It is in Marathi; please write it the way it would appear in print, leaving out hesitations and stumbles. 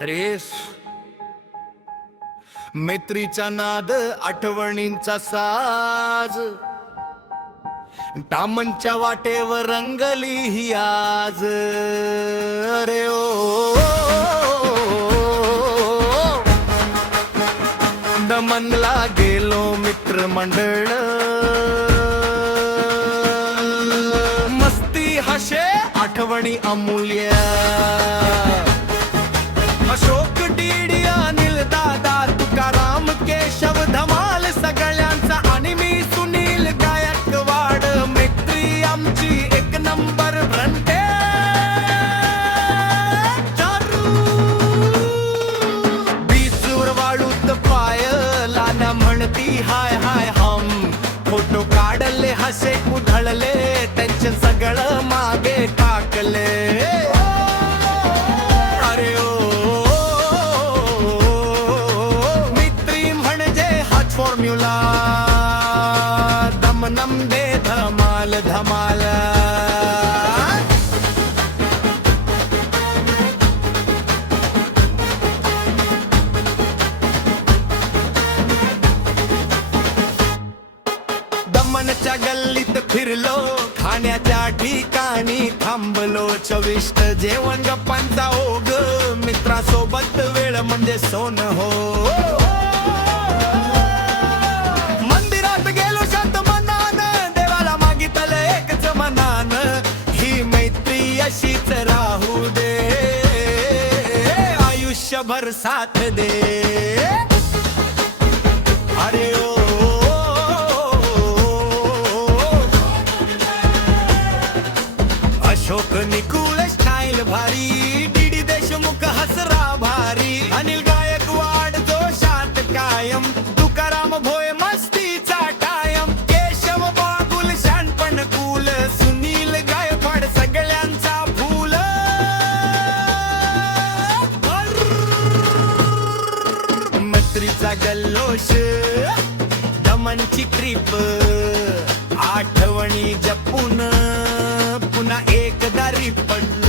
रेस मैत्रीचा नाद आठवणींचा साज दामनच्या वाटेवर रंगली ही आज अरे ओ दमनला गेलो मित्र मंडळ मस्ती हशे आठवणी अमूल्य अशोक डीडी अनिल दादा तुकाराम केशव धमाल सगळ्यांचा आणि मी सुनील गायकवाड मैत्री आमची एक नंबर भ्रंटे बीचूर वाळूत पायला न म्हणती हाय हाय हम फोटो काढले हसे उधळले टेन्शन सगळं मागे टाकले अरे ओ मित्री म्हणजे हाच फॉर्म्युला दमनम दे धमाल धमाल दमनच्या गल्लीत फिरलो खाण्याच्या ठिकाणी थांबलो चविष्ट जेवण गप्पांचा ओघ मित्रासोबत वेळ म्हणजे सोन हो मंदिरात गेलो शांत मनानं देवाला मागितलं एकच मनानं ही मैत्री अशीच राहू दे आयुष्यभर साथ दे अरे ओ अशोक निकुळ स्टाईल भारी डीडी देशमुख हसरा भारी अनिल गायकवाड जोशात कायम तुकाराम भोय मस्तीचा कायम केशव बागुल शानपण कुल सुनील गायकवाड सगळ्यांचा फूल मैत्रीचा गल्लोष दमनची ट्रिप आठवणी जपून पुन्हा एकदा रिपट